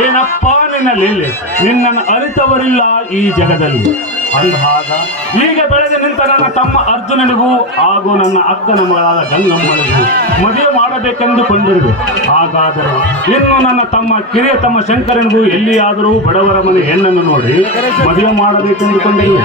ಏನಪ್ಪ ಲೀಲೆ ನಿನ್ನನ್ನು ಅರಿತವರಿಲ್ಲ ಈ ಜಗದಲ್ಲಿ. ಅಂದಾಗ ಈಗ ಬೆಳೆದು ನಿಂತ ನನ್ನ ತಮ್ಮ ಅರ್ಜುನನಿಗೂ ಹಾಗೂ ನನ್ನ ಅಕ್ಕನ ಮಗಳಾದ ಗಂಗಮ್ಮನಿಗೂ ಮದುವೆ ಮಾಡಬೇಕೆಂದು ಕೊಂಡಿರುವೆ ಹಾಗಾದರೆ ಇನ್ನು ನನ್ನ ತಮ್ಮ ಕಿರಿಯ ತಮ್ಮ ಶಂಕರನಿಗೂ ಎಲ್ಲಿಯಾದರೂ ಬಡವರ ಮನೆ ಹೆಣ್ಣನ್ನು ನೋಡಿ ಮದುವೆ ಮಾಡಬೇಕೆಂದು ಕೊಂಡಿರುವೆ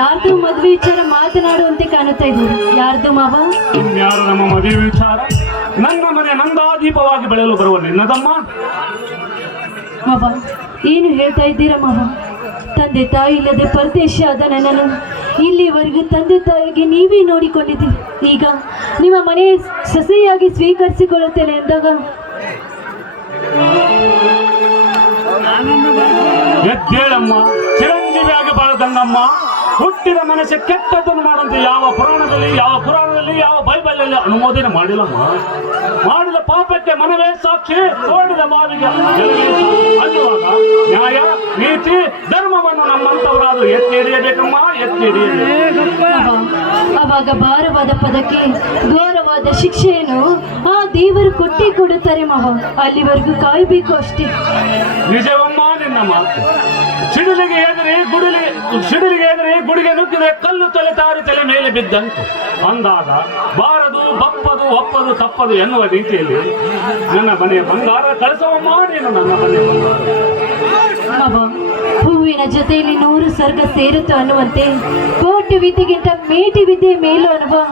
ಯಾರ್ದು ಮದುವೆ ವಿಚಾರ ಮಾತನಾಡುವಂತೆ ಕಾಣುತ್ತಾ ಇದ್ದೀರಿ? ಯಾರ್ದು ಮಾವ? ಇನ್ಯಾರು ನಮ್ಮ ಮದುವೆ ವಿಚಾರ? ನನ್ನ ಮನೆ ನಂದಾದೀಪವಾಗಿ ಬೆಳೆಯಲು ಬರುವ ನಿನ್ನದಮ್ಮ? ಮಾವ ಏನು ಹೇಳ್ತಾ ಇದ್ದೀರಾ ಮಾವ? ತಂದೆ ತಾಯಿ ಇಲ್ಲದೆ ಪರದೇಶಿ ಆದ ನನ್ನನ್ನು ಇಲ್ಲಿವರೆಗೂ ತಂದೆ ತಾಯಿಗೆ ನೀವೇ ನೋಡಿಕೊಂಡಿದ್ದೀರಿ. ಈಗ ನಿಮ್ಮ ಮನೆ ಸೊಸೆಯಾಗಿ ಸ್ವೀಕರಿಸಿಕೊಳ್ಳುತ್ತೇನೆ ಎಂದಾಗ? ಎದ್ದೇಳಮ್ಮ ಚಿರಂಜೀವಿಯಾಗಿ ಬಾಳದಂಗಮ್ಮ ಹುಟ್ಟಿದ ಮನಸ್ಸು ಕೆಟ್ಟದ್ದನ್ನು ಮಾಡುವಂತೆ ಯಾವ ಪುರಾಣದಲ್ಲಿ ಯಾವ ಪುರಾಣದಲ್ಲಿ ಯಾವ ಬೈಬಲಲ್ಲಿ ಅನುಮೋದನೆ ಮಾಡಿಲ್ಲಮ್ಮ. ಮಾಡಿದ ಪಾಪಕ್ಕೆ ಮನವೇ ಸಾಕ್ಷಿ ತೋಡಿದ ಬಾವಿಗೆ. ಅನ್ನುವಾಗ ನ್ಯಾಯ ನೀತಿ ಧರ್ಮವನ್ನು ನಮ್ಮಂತವರಾದ್ರು ಎತ್ತಿ ಹಿಡಿಯಬೇಕಮ್ಮ ಎತ್ತಿ ಹಿಡಿಯಬೇಕು. ಅವಾಗ ಭಾರವಾದ ಪದಕ್ಕೆ ಘೋರವಾದ ಶಿಕ್ಷೆಯನ್ನು ಆ ದೇವರು ಕೊಟ್ಟಿ ಕೊಡುತ್ತಾರೆ ಮಹಾ ಅಲ್ಲಿವರೆಗೂ ಕಾಯಬೇಕು ಅಷ್ಟೇ. ನಿಜವಮ್ಮ ಮಾತು ಸಿಡಿಲಿಗೆ ಎದುರಿ ಗುಡಿಲಿ, ಸಿಡಿಲಿಗೆ ಎದುರಿ ಗುಡಿಗೆ ನುಗ್ಗಿದ ಕಲ್ಲು ತಲೆ ತಾರಿ ತಲೆ ಮೇಲೆ ಬಿದ್ದಂತು. ಅಂದಾಗ ಬಾರದು, ಬಪ್ಪದು, ಒಪ್ಪದು, ತಪ್ಪದು ಎನ್ನುವ ರೀತಿಯಲ್ಲಿ ನನ್ನ ಮನೆಯ ಬಂಗಾರ ಕಳಸವ ನೀನು ನನ್ನ ಮನೆಯ ಬಂಗಾರ. ಹೂವಿನ ಜೊತೆಯಲ್ಲಿ ನೂರು ಸ್ವರ್ಗ ಸೇರುತ್ತೋ ಅನ್ನುವಂತೆ ಕೋಟಿ ವಿದ್ಯೆಗಿಂತ ಮೇಟಿ ವಿದ್ಯೆ ಮೇಲೋ ಅನುಭವ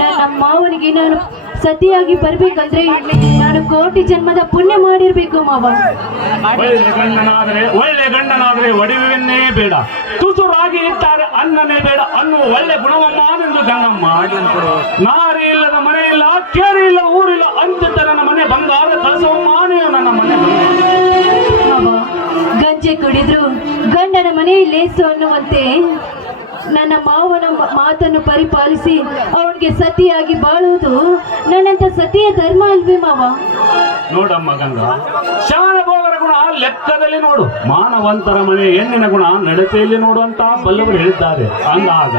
ನನ್ನ ಮಾವನಿಗೆ ನಾನು ಸತಿಯಾಗಿ ಬರ್ಬೇಕಂದ್ರೆ ನಾನು ಕೋಟಿ ಜನ್ಮದ ಪುಣ್ಯ ಮಾಡಿರ್ಬೇಕು ಮಾವ. ಒಳ್ಳೆ ಗಂಡನಾದರೆ ಒಳ್ಳೆ ಗಂಡನಾದರೆ ಒಡವೆಯನ್ನೇ ಬೇಡ. ತುಸುರಾಗಿ ಇಟ್ಟಾರೆ ಅನ್ನನೇ ಬೇಡ. ಅನ್ನುವ ಒಳ್ಳೆ ಗುಣವಮ್ಮ ಎಂದು ಗಂಗಮ್ಮ ನಾರಿ ಇಲ್ಲದ ಮನೆ ಇಲ್ಲ ಕೇರಿ ಇಲ್ಲ ಊರಿಲ್ಲ ಅಂತ ನನ್ನ ಮನೆ ಬಂಗಾರ ಕಳಿಸವಮ್ಮ ನೀವು ನನ್ನ ಮನೆ ಗಂಜೆ ಕುಡಿದ್ರು ಗಂಡನ ಮನೆಯಲ್ಲೇ ಸೊನ್ನುವಂತೆ ಅನ್ನುವಂತೆ ನನ್ನ ಮಾವನ ಮಾತನ್ನು ಪರಿಪಾಲಿಸಿ ಅವನಿಗೆ ಸತಿಯಾಗಿ ಬಾಳುವುದು. ನನ್ನಂತ ಸತಿಯ ಧರ್ಮ ಅಲ್ವೇ ಮಾವ? ನೋಡಮ್ಮ ಗಂಗಾ ಶಾನಭೋಗರ ಗುಣ ಲೆಕ್ಕದಲ್ಲಿ ನೋಡು. ಮಾನವಂತರ ಮನೆ ಹೆಣ್ಣಿನ ಗುಣ ನಡತೆಯಲ್ಲಿ ನೋಡುವಂತ ಬಲ್ಲವರು ಹೇಳಿದ್ದಾರೆ. ಅಂದಾಗ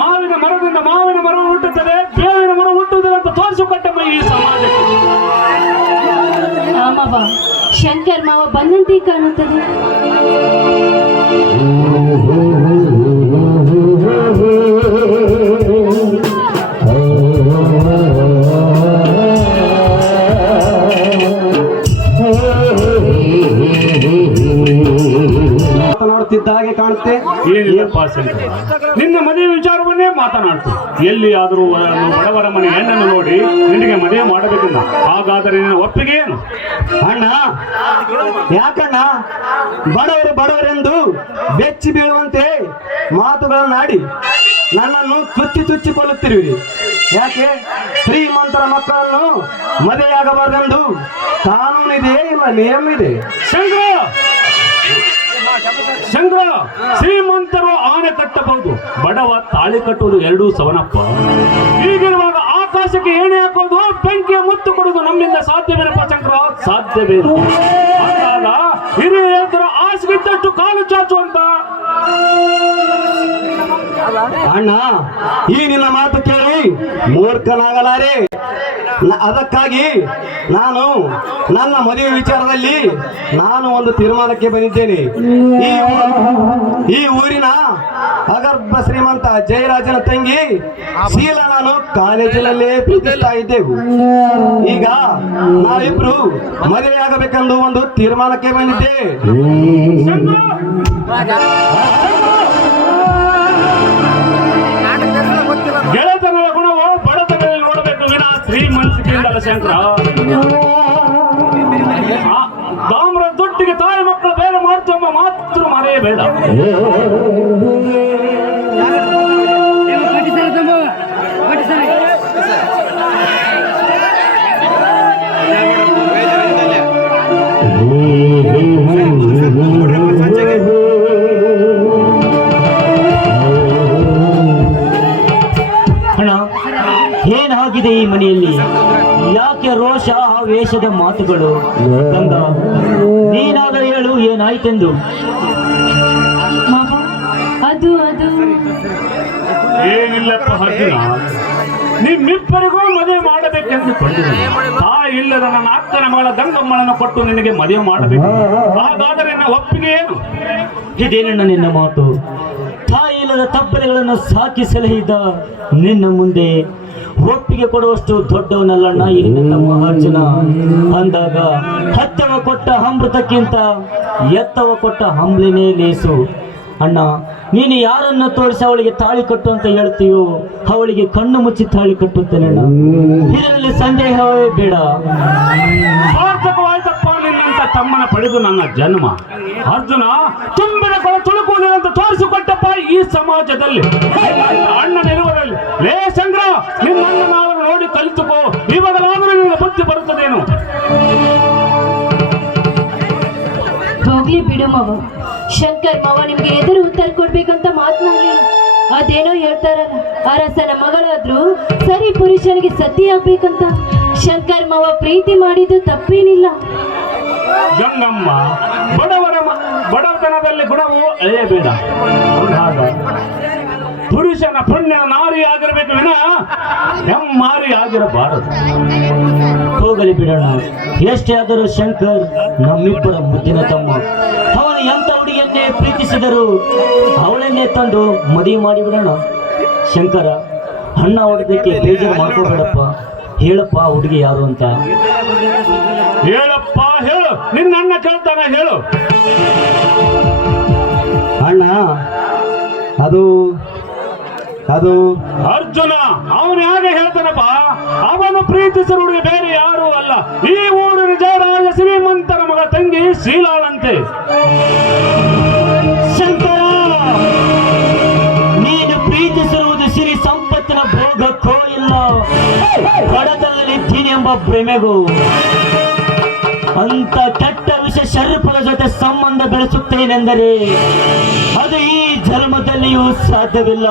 ಮಾವಿನ ಮರದಿಂದ ಮಾವಿನ ಮರ ಹುಟ್ಟುತ್ತದೆ ಬೇವಿನ ಮರ ಹುಟ್ಟುವುದಿಲ್ಲ ಅಂತ ತೋರಿಸಿಕೊಟ್ಟಮ್ಮ ಈ ಸಮಾಜಕ್ಕೆ. ಶಂಕರ್ ಮಾವ ಬಂದಂತೆ ಕಾಣುತ್ತದೆ. ho ho ಮಾತನಾಡುತ್ತಿದ್ದ ಹಾಗೆ ಕಾಣುತ್ತೆ. ಏನಿಲ್ಲಪ್ಪ ಶಂಕರ ನಿನ್ನ ಮದುವೆ ವಿಚಾರವನ್ನೇ ಮಾತನಾಡ್ತು ಎಲ್ಲಿಯಾದರೂ ಆದರೂ ಬಡವರ ಮನೆ ಹೆಣ್ಣನ್ನು ನೋಡಿ ನಿನಗೆ ಮದುವೆ ಮಾಡಬೇಕಿಲ್ಲ. ಹಾಗಾದರೆ ನಿನ್ನ ಒಪ್ಪಿಗೆ ಏನು? ಅಣ್ಣ ಯಾಕಣ್ಣ? ಬಡವರು ಬಡವರೆಂದು ಬೆಚ್ಚಿ ಬೀಳುವಂತೆ ಮಾತುಗಳನ್ನಾಡಿ ನನ್ನನ್ನು ಚುಚ್ಚಿ ಚುಚ್ಚಿಕೊಳ್ಳುತ್ತಿರುವಿರಿ ಯಾಕೆ? ಶ್ರೀಮಂತರ ಮಕ್ಕಳನ್ನು ಮದುವೆಯಾಗಬಾರದೆಂದು ಕಾನೂನಿದೆಯೇ ಇಲ್ಲ ನಿಯಮ ಇದೆ ಶಂಕರ! ಶಂಕರ, ಶ್ರೀಮಂತರು ಆನೆ ಕಟ್ಟಬಹುದು. ಬಡವ ತಾಳಿ ಕಟ್ಟುವುದು ಎರಡೂ ಸವನಪ್ಪ. ಹೀಗಿರುವಾಗ ಆಕಾಶಕ್ಕೆ ಏಣೆ ಹಾಕೋದು, ಬೆಂಕಿಯ ಮುತ್ತು ಕೊಡುವುದು ನಮ್ಮಿಂದ ಸಾಧ್ಯವೇನಪ್ಪ ಶಂಕರ? ಸಾಧ್ಯವೇ ಹಿರಿಯರ ಆಸೆಗಿದ್ದಷ್ಟು ಕಾಲು ಚಾಚುವಂತ. ಅಣ್ಣ, ಈ ನಿನ್ನ ಮಾತು ಕೇಳಿ ಮೂರ್ಖನಾಗಲಾರೆ. ಅದಕ್ಕಾಗಿ ನಾನು ನನ್ನ ಮದುವೆ ವಿಚಾರದಲ್ಲಿ ನಾನು ಒಂದು ತೀರ್ಮಾನಕ್ಕೆ ಬಂದಿದ್ದೇನೆ. ಈ ಈ ಊರಿನ ಅಗರ್ಭ ಶ್ರೀಮಂತ ಜಯರಾಜನ ತಂಗಿ ಶೀಲ ನಾನು ಕಾಲೇಜಿನಲ್ಲೇ ಪ್ರೀತಿಸ್ತಾ ಇದ್ದೆವು. ಈಗ ನಾವಿಬ್ರು ಮದುವೆಯಾಗಬೇಕೆಂದು ಒಂದು ತೀರ್ಮಾನಕ್ಕೆ ಬಂದಿದ್ದೆ. ಶಂಕರ. ತಾಮ್ರ ದುಡ್ಡಿಗೆ ತಾಯಿ ಮಕ್ಕಳು ಬೇರೆ ಮಾಡ್ತಮ್ಮ ಮಾತ್ರ ಮನೆಯೇ ಹ್ಮ್ ವೇಷದ ಮಾತುಗಳು? ಗಂಗ ನೀನಾದರೂ ಹೇಳು ಏನಾಯ್ತೆಂದು? ಅದು ಅದು. ಏನಿಲ್ಲಪ್ಪ ಅರ್ಜುನ ನಿಮ್ಮಿಬ್ಬರಿಗೂ ಮದುವೆ ಮಾಡಬೇಕೆಂದು ತಾಯಿ ಇಲ್ಲದ ನನ್ನ ಅಕ್ಕನ ಮಗಳ ಗಂಗಮ್ಮಳನ್ನು ಕೊಟ್ಟು ನಿನಗೆ ಮದುವೆ ಮಾಡಬೇಕು. ಹಾಗಾದರೆ ನನ್ನ ಒಪ್ಪಿಗೆ ಏನು? ಇದೇನಣ್ಣ ನಿನ್ನ ಮಾತು? ತಾಯಿ ಇಲ್ಲದ ತಪ್ಪಲೆಗಳನ್ನು ಸಾಕಿ ಸಲಹಿದ ನಿನ್ನ ಮುಂದೆ ಒಪ್ಪಿಗೆ ಕೊಡುವಷ್ಟು ದೊಡ್ಡವನಲ್ಲಣ್ಣ ಇಲ್ಲಿ ನಮ್ಮ ಅರ್ಜುನ. ಅಂದಾಗ ಹತ್ತವ ಕೊಟ್ಟ ಅಮೃತಕ್ಕಿಂತ ಎತ್ತವ ಕೊಟ್ಟ ಹಂಬ್ಲಿನೇ ಲೇಸು. ಅಣ್ಣ, ನೀನು ಯಾರನ್ನ ತೋರಿಸಿ ಅವಳಿಗೆ ತಾಳಿ ಕಟ್ಟು ಅಂತ ಹೇಳ್ತೀಯೋ, ಅವಳಿಗೆ ಕಣ್ಣು ಮುಚ್ಚಿ ತಾಳಿ ಕಟ್ಟುತ್ತೇನೆ ಅಣ್ಣ. ಇದರಲ್ಲಿ ಸಂದೇಹವೇ ಬೇಡ. ತಮ್ಮನ ಪಡೆದು ನನ್ನ ಜನ್ಮ. ಅರ್ಜುನ ತುಂಬಿದ ಕೊಳ ತುಳುಕುವುದಿಲ್ಲ ತೋರಿಸಿಕೊಟ್ಟಪ್ಪ ಈ ಸಮಾಜದಲ್ಲಿ. ಅಣ್ಣನಿರುವರಲ್ಲಿ ಲೇ ಚಂದ್ರ ನಿನ್ನನ್ನು ನಾವು ನೋಡಿ ಕಲಿತುಕೋ, ಇವಾಗಲಾದರೂ ನಿನ್ನ ಬುದ್ಧಿ ಬರುತ್ತದೇನು? ಹೋಗ್ಲಿ ಬಿಡು ಮಾವ. ಶಂಕರ್ ಮಾವ ನಿಮ್ಗೆ ಎದುರು ಉತ್ತರ ಕೊಡ್ಬೇಕಂತ ಮಾತನಾಡಿ ಅದೇನೋ ಹೇಳ್ತಾರಲ್ಲ, ಅರಸನ ಮಗಳಾದ್ರು ಸರಿ ಪುರುಷನಿಗೆ ಸತಿ ಆಗ್ಬೇಕಂತ. ಶಂಕರ್ ಮಾವ ಪ್ರೀತಿ ಮಾಡಿದ್ದು ತಪ್ಪೇನಿಲ್ಲ. ಗಂಗಮ್ಮ, ಬಡವರ ಬಡತನದಲ್ಲಿ ಗುಣವು ಅಳೆಯಬೇಡ ಪುರುಷನ ಪುಣ್ಯ ನಾರಿ ಆಗಿರಬೇಕು ವಿನ ಹೆಮ್ಮಾರಿ ಆಗಿರಬಾರದು. ಹೋಗಲಿ ಬಿಡೋಣ. ಎಷ್ಟೇ ಆದರೂ ಶಂಕರ್ ನಮ್ಮಿಬ್ಬರ ಮುದ್ದಿನ ತಮ್ಮ. ಅವನು ಎಂತ ಹುಡುಗಿಯನ್ನೇ ಪ್ರೀತಿಸಿದರು ಅವಳನ್ನೇ ತಂದು ಮದುವೆ ಮಾಡಿಬಿಡೋಣ ಶಂಕರ ಅಣ್ಣ ಹೊಡೆದಕ್ಕೆ ಬೇಜಾರು ಮಾಡ್ಕೋಬೇಡಪ್ಪ. ಹೇಳಪ್ಪ ಹುಡುಗಿ ಯಾರು ಅಂತ. ಹೇಳಪ್ಪ ಹೇಳು. ನಿನ್ನ ಅಣ್ಣ ಕೇಳ್ತಾನ ಹೇಳು. ಅಣ್ಣ ಅದು ಅದು. ಅರ್ಜುನ ಅವನು ಹೇಗೆ ಹೇಳ್ತಾನಪ್ಪ? ಅವನು ಪ್ರೀತಿಸಿದ ಹುಡುಗಿ ಬೇರೆ ಯಾರೂ ಅಲ್ಲ. ಈ ಊರಿನ ಜಯರಾಜ ಶ್ರೀಮಂತನ ಮಗ ತಂಗಿ ಶೀಲಾಳಂತೆ. ಶಂಕರ ನೀನು ಪ್ರೀತಿಸಿರುವುದು ಸಿರಿ ಸಂಪತ್ತಿನ ಭೋಗಕ್ಕೋ ಇಲ್ಲ. ಬಡತನದಲ್ಲಿ ಎಂಬ ಭ್ರಮೆಗೂ ಅಂತ ಕೆಟ್ಟ ವಿಷಯ ಶರೀಫದ ಜೊತೆ ಸಂಬಂಧ ಬೆಳೆಸುತ್ತೇನೆಂದರೆ ಅದು ಈ ಜನ್ಮದಲ್ಲಿಯೂ ಸಾಧ್ಯವಿಲ್ಲ.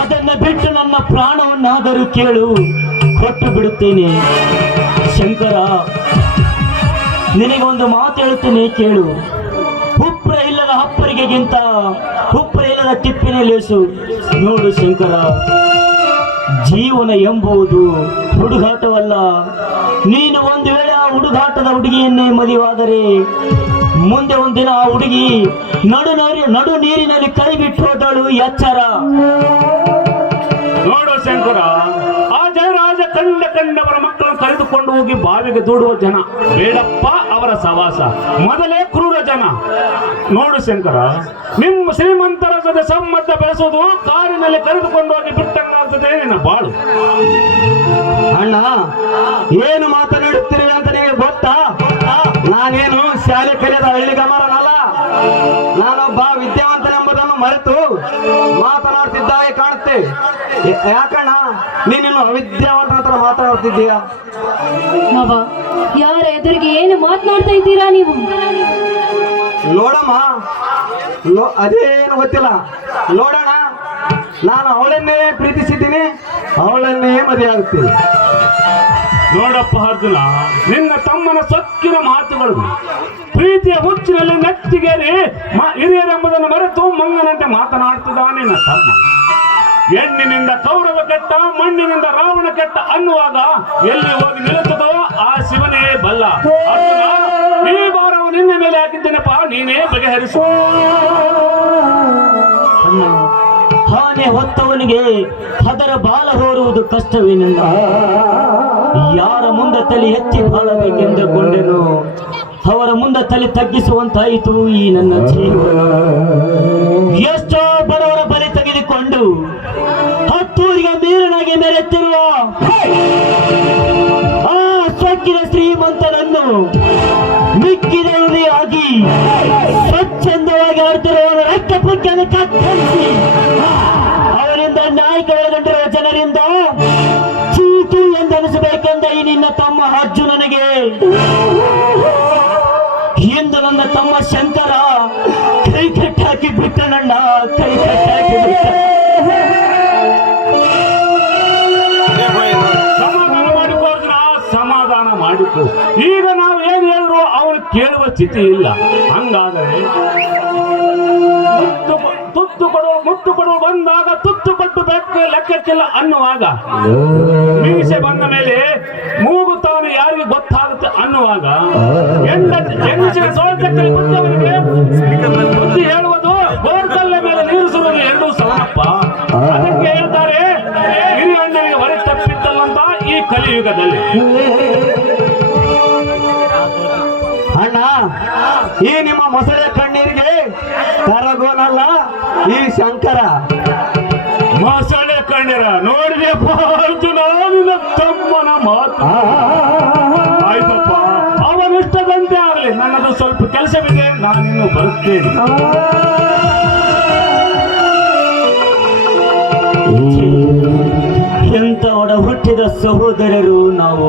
ಅದನ್ನ ಬಿಟ್ಟು ನನ್ನ ಪ್ರಾಣವನ್ನಾದರೂ ಕೇಳು, ಕೊಟ್ಟು ಬಿಡುತ್ತೇನೆ. ಶಂಕರ, ನಿನಗೊಂದು ಮಾತು ಹೇಳುತ್ತೇನೆ, ಕೇಳು. ಉಪ್ರ ಇಲ್ಲದ ಅಪ್ಪರಿಗೆಗಿಂತ ಉಪ್ರ ಇಲ್ಲದ ತಿಪ್ಪಿನ ಲೇಸು ನೋಡು ಶಂಕರ, ಜೀವನ ಎಂಬುದು ಹುಡುಗಾಟವಲ್ಲ. ನೀನು ಹುಡುಗಾಟದ ಹುಡುಗಿಯನ್ನೇ ಮದುವಾದರೆ ಮುಂದೆ ಒಂದಿನ ಆ ಹುಡುಗಿ ನಡು ನರಿ ನಡು ನೀರಿನಲ್ಲಿ ಕೈ ಬಿಟ್ಟು ಹೋದಳು ಎಚ್ಚರ ನೋಡೋ ಶಂಕರ ಆ ಜಯರಾಜ ಕಂಡ ಕಂಡವರ ಮಕ್ಕಳನ್ನು ಕರೆದುಕೊಂಡು ಹೋಗಿ ಬಾವಿಗೆ ದೂಡುವ ಜನ. ಬೇಡಪ್ಪ ಅವರ ಸವಾಸ ಮೊದಲೇ ಕ್ರೂರ ಜನ. ನೋಡು ಶಂಕರ ನಿಮ್ಮ ಶ್ರೀಮಂತರ ಜೊತೆ ಸಮ್ಮತ ಬೆಳೆಸೋದು ಕಾರಿನಲ್ಲಿ ಕರೆದುಕೊಂಡು ಹೋಗಿ ಬಿಟ್ಟಂಗಾಗ್ತದೆ ನಿನ್ನ ಬಾಳು. ಅಣ್ಣ ಏನು ಗೊತ್ತಾ ನಾನೇನು ಶಾಲೆ ಕಲಿಯದ ಹಳ್ಳಿ ಗಮರನಲ್ಲ ನಾನೊಬ್ಬ ವಿದ್ಯಾವಂತನೆಂಬುದನ್ನು ಮರೆತು ಮಾತನಾಡ್ತಿದ್ದಾಗೆ ಕಾಣುತ್ತೆ. ಯಾಕಣ್ಣ ನೀನಿನ್ನು ಅವಿದ್ಯಾವಂತನ ಹತ್ರ ಮಾತನಾಡ್ತಿದ್ದೀಯಾ? ಮಾವ ಯಾರ ಎದುರಿಗೆ ಏನು ಮಾತನಾಡ್ತಾ ಇದ್ದೀರಾ ನೀವು? ನೋಡಮ್ಮ ನೋ ಅದೇನು ಗೊತ್ತಿಲ್ಲ. ನೋಡೋಣ ನಾನು ಅವಳನ್ನೇ ಪ್ರೀತಿಸಿದ್ದೀನಿ ಅವಳನ್ನೇ ಮದುವೆ ಆಗುತ್ತೀನಿ ನೋಡಪ್ಪ ಅರ್ಜುನ, ನಿನ್ನ ತಮ್ಮನ ಸೊಕ್ಕಿನ ಮಾತುಗಳು ಪ್ರೀತಿಯ ಹುಚ್ಚಿನಲ್ಲಿ ನೆತ್ತಿಗೇರಿ ಹಿರಿಯರೆಂಬುದನ್ನು ಮರೆತು ಮಂಗನಂತೆ ಮಾತನಾಡ್ತಿದ್ದಾನೆ ನಿನ್ನ ತಮ್ಮ. ಹೆಣ್ಣಿನಿಂದ ಕೌರವ ಕೆಟ್ಟ, ಮಣ್ಣಿನಿಂದ ರಾವಣ ಕೆಟ್ಟ ಅನ್ನುವಾಗ ಎಲ್ಲಿ ಹೋಗಿ ನಿಲ್ಲುತ್ತದೋ ಆ ಶಿವನೇ ಬಲ್ಲ. ಈ ಭಾರವು ನಿನ್ನ ಮೇಲೆ ಹಾಕಿದ್ದೇನಪ್ಪ, ನೀನೇ ಬಗೆಹರಿಸು. ಆನೆ ಹೊತ್ತವನಿಗೆ ಅದರ ಬಾಲ ಹೋರುವುದು ಕಷ್ಟವೇನಿಲ್ಲ ಯಾರ ಮುಂದೆ ತಲೆ ಎತ್ತಿ ಬಾಳಬೇಕೆಂದುಕೊಂಡೆನು? ಅವರ ಮುಂದೆ ತಲೆ ತಗ್ಗಿಸುವಂತಾಯಿತು ಈ ನನ್ನ ಜೀವನ. ಎಷ್ಟೋ ಪುಕ್ಕನ್ನು ಕತ್ತರಿಸಿ ಅವರಿಂದ ನಾಯಕ ಒಳಗೊಂಡಿರುವ ಜನರಿಂದ ಚೀತು ಎಂದನಿಸಬೇಕೆಂದ ಈ ನಿನ್ನ ತಮ್ಮ ಅರ್ಜುನನಿಗೆ ಇಂದು ನನ್ನ ತಮ್ಮ ಶಂಕರ ಕೈ ಕಟ್ಟಾಕಿ ಬಿಟ್ಟನಣ್ಣ ಕೈ ಕಟ್ಟಾಕಿ ಬಿಟ್ಟ ಸಮಾಧಾನ ಮಾಡಿಕೋದ್ರ ಸಮಾಧಾನ ಮಾಡಿಕೋ. ಈಗ ನಾವು ಏನ್ ಹೇಳಿದ್ರು ಅವನು ಕೇಳುವ ಸ್ಥಿತಿ ಇಲ್ಲ ಹಂಗಾದರೆ ಮುತ್ತು ಕೊ- ತುತ್ತು ಕೊಡು ಮುಟ್ಟು ಕೊಡು ಬಂದಾಗ ತುತ್ತು ಕೊಟ್ಟು ಬೇಕು, ಲೆಕ್ಕಕ್ಕಿಲ್ಲ ಅನ್ನುವಾಗ ಮೀಸೆ ಬಂದ ಮೇಲೆ ಮೂಗುತ್ತಾನೆ ಯಾರಿಗೆ ಗೊತ್ತಾಗುತ್ತೆ ಅನ್ನುವಾಗ ಹೆಂಗಸಿನ ಸೋಲ್ತಕ್ಕಲ್ಲಿ ಬುದ್ಧಿಯವರಿಗೆ ಬುದ್ಧಿ ಹೇಳುವುದು ಬೋರ್ಕಲ್ಲ ಮೇಲೆ ನೀರು ಸುರುವುದು ಎರಡೂ ಸಲಪ್ಪ ಅದಕ್ಕೆ ಹೇಳ್ತಾರೆ ಹಿರಿಯಣ್ಣನಿಗೆ ಹೊರೆ ತಪ್ಪಿತ್ತಲ್ಲಂತ ಈ ಕಲಿಯುಗದಲ್ಲಿ. ಅಣ್ಣ, ಈ ನಿಮ್ಮ ಮೊಸಳೆ ಕಣ್ಣೀರಿಗೆ ಕರಗೋನಲ್ಲ ಈ ಶಂಕರ ಮೊಸಳೆ ಕಣ್ಣರ ನೋಡಿದೆ ಅರ್ಜುನ ನಿನ್ನ ತಮ್ಮನ ಮಾತು ಆಯ್ತಪ್ಪ ಅವನಿಷ್ಟದಂತೆ ಆಗಲಿ ನನ್ನದು ಸ್ವಲ್ಪ ಕೆಲಸವಿದೆ ನಾನಿನ್ನು ಬರುತ್ತೇನೆ ಎಂತ ಒಡ ಹುಟ್ಟಿದ ಸಹೋದರರು ನಾವು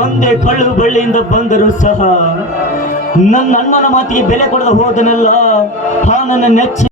ಒಂದೇ ಕಳ್ಳು ಬಳ್ಳಿಯಿಂದ ಬಂದರೂ ಸಹ ನನ್ನ ಅಣ್ಣನ ಮಾತಿಗೆ ಬೆಲೆ ಕೊಡದ ಹೋದನೆಲ್ಲ ಹಾ ನನ್ನ ನೆಚ್ಚಿ